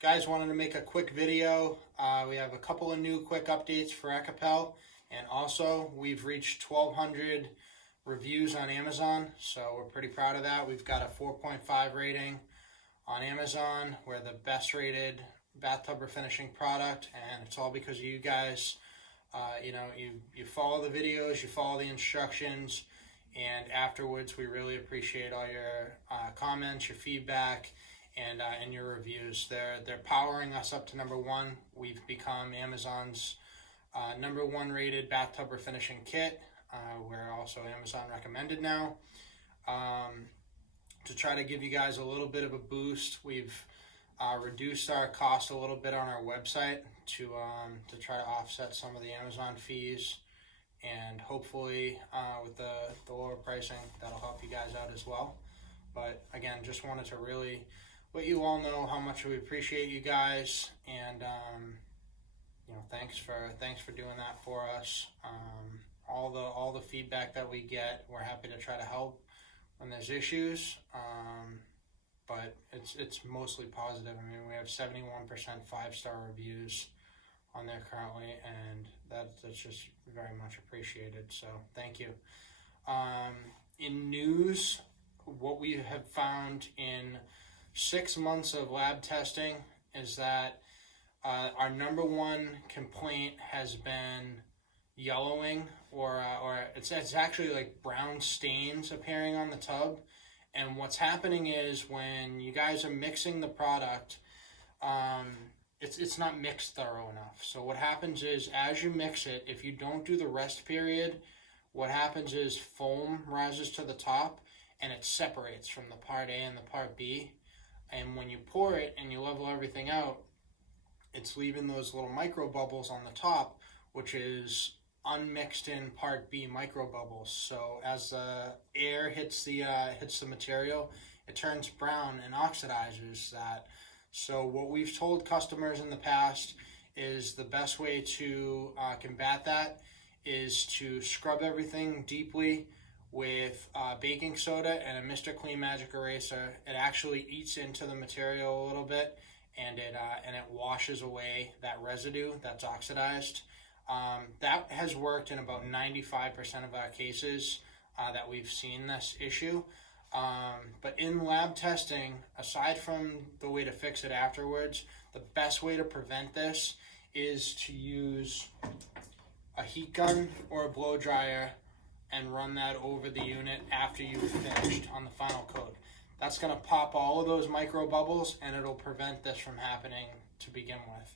Guys, wanted to make a quick video. We have a couple of new quick updates for Ekopel, and also we've reached 1,200 reviews on Amazon, so we're pretty proud of that. We've got a 4.5 rating on Amazon. We're the best rated bathtub refinishing product, and it's all because of you guys. You follow the videos, you follow the instructions, and afterwards we really appreciate all your comments, your feedback, and your reviews. They're powering us up to #1. We've become Amazon's #1 rated bathtub refinishing kit. We're also Amazon recommended now. To try to give you guys a little bit of a boost, we've reduced our cost a little bit on our website to try to offset some of the Amazon fees, and hopefully with the lower pricing, that'll help you guys out as well. But again, just wanted to really let you all know how much we appreciate you guys, and thanks for doing that for us. All the feedback that we get, we're happy to try to help when there's issues. But it's mostly positive. I mean, we have 71% 5-star reviews on there currently, and that's just very much appreciated. So thank you. In news, what we have found in 6 months of lab testing is that our #1 complaint has been yellowing, or it's actually like brown stains appearing on the tub. And what's happening is when you guys are mixing the product, it's not mixed thorough enough. So what happens is, as you mix it, if you don't do the rest period, what happens is foam rises to the top and it separates from the part A and the part B. And when you pour it and you level everything out, it's leaving those little micro bubbles on the top, which is unmixed in part B micro bubbles. So as the air hits the material, it turns brown and oxidizes that. So what we've told customers in the past is the best way to combat that is to scrub everything deeply with baking soda and a Mr. Clean Magic Eraser. It actually eats into the material a little bit, and it washes away that residue that's oxidized. That has worked in about 95% of our cases that we've seen this issue. But in lab testing, aside from the way to fix it afterwards, the best way to prevent this is to use a heat gun or a blow dryer and run that over the unit after you've finished on the final coat. That's going to pop all of those micro bubbles, and it'll prevent this from happening to begin with.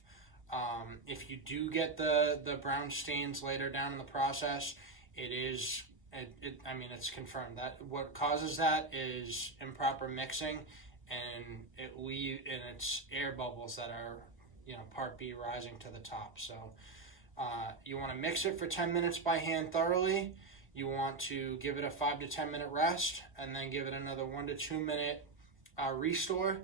If you do get the brown stains later down in the process, it's confirmed that what causes that is improper mixing, and it's air bubbles that are part B rising to the top. So you want to mix it for 10 minutes by hand thoroughly. You want to give it a 5 to 10 minute rest, and then give it another 1 to 2 minute restir.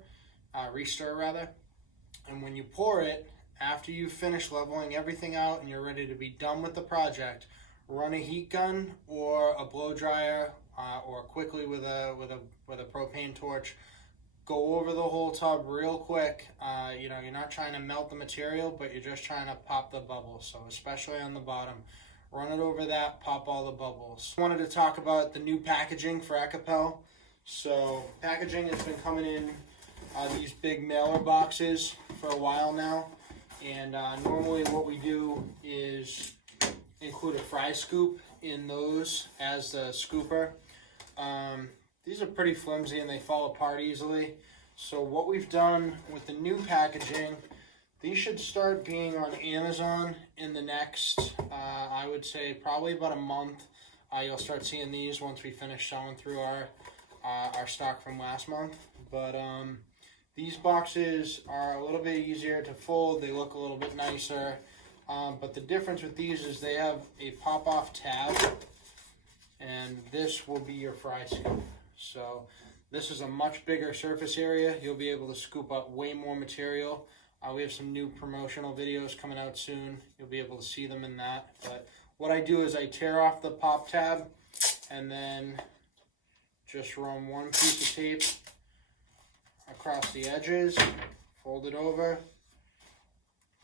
And when you pour it, after you finish leveling everything out and you're ready to be done with the project, run a heat gun or a blow dryer, or quickly with a propane torch. Go over the whole tub real quick. You're not trying to melt the material, but you're just trying to pop the bubbles. So especially on the bottom, run it over that, pop all the bubbles. I wanted to talk about the new packaging for Ekopel. So packaging has been coming in these big mailer boxes for a while now. And normally what we do is include a fry scoop in those as the scooper. These are pretty flimsy and they fall apart easily. So what we've done with the new packaging, these should start being on Amazon in the next, I would say probably about a month. You'll start seeing these once we finish selling through our stock from last month. But these boxes are a little bit easier to fold. They look a little bit nicer. But the difference with these is they have a pop-off tab, and this will be your fry scoop. So this is a much bigger surface area. You'll be able to scoop up way more material. We have some new promotional videos coming out soon. You'll be able to see them in that. But what I do is I tear off the pop tab and then just run one piece of tape across the edges, fold it over,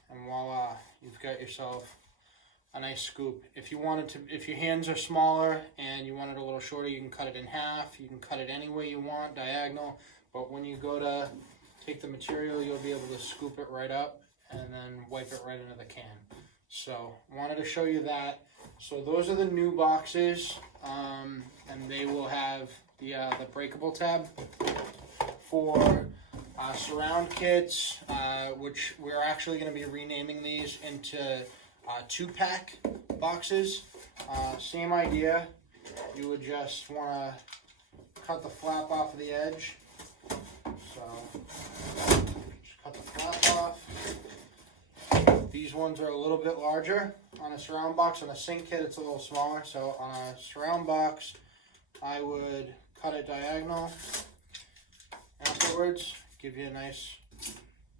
and voila, you've got yourself a nice scoop. If you wanted to, if your hands are smaller and you want it a little shorter, you can cut it in half. You can cut it any way you want, diagonal. But when you go to take the material, you'll be able to scoop it right up and then wipe it right into the can. So wanted to show you that. So those are the new boxes, and they will have the breakable tab for surround kits, which we're actually going to be renaming these into 2-pack boxes. Same idea. You would just want to cut the flap off of the edge. So just cut the flap off. These ones are a little bit larger on a surround box. On a sink kit, it's a little smaller. So on a surround box, I would cut it diagonal. Afterwards, give you a nice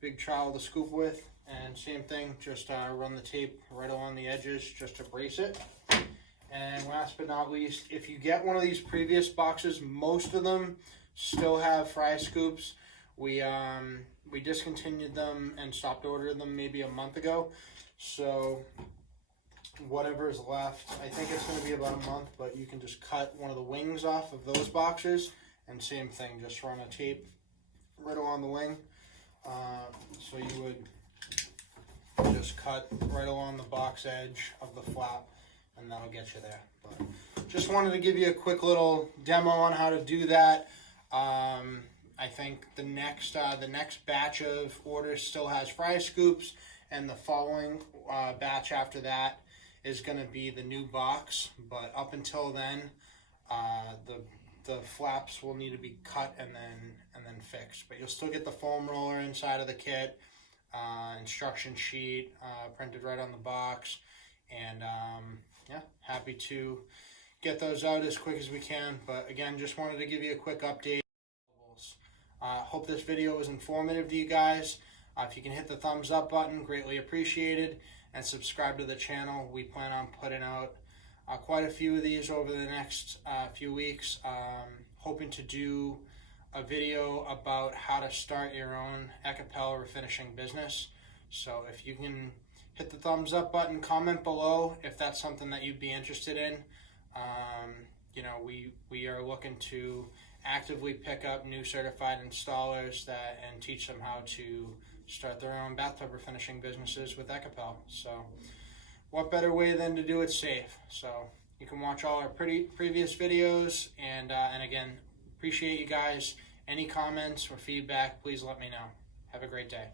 big trowel to scoop with. And same thing, just run the tape right along the edges just to brace it. And last but not least, if you get one of these previous boxes, most of them still have fry scoops. We discontinued them and stopped ordering them maybe a month ago. So whatever's left, I think it's going to be about a month, but you can just cut one of the wings off of those boxes. And same thing, just run a tape right along the wing. So you would just cut right along the box edge of the flap, and that'll get you there. But just wanted to give you a quick little demo on how to do that. I think the next batch of orders still has fry scoops, and the following batch after that is going to be the new box. But up until then, the flaps will need to be cut and then fixed. But you'll still get the foam roller inside of the kit, instruction sheet printed right on the box, and yeah, happy to get those out as quick as we can. But again, just wanted to give you a quick update. Hope this video was informative to you guys. If you can hit the thumbs up button, greatly appreciated, and subscribe to the channel. We plan on putting out quite a few of these over the next few weeks. Hoping to do a video about how to start your own Ekopel refinishing business. So if you can hit the thumbs up button, comment below if that's something that you'd be interested in. You know, we are looking to actively pick up new certified installers and teach them how to start their own bathtub refinishing businesses with Ekopel. So what better way than to do it safe? So you can watch all our previous videos, and again, appreciate you guys. Any comments or feedback, please let me know. Have a great day.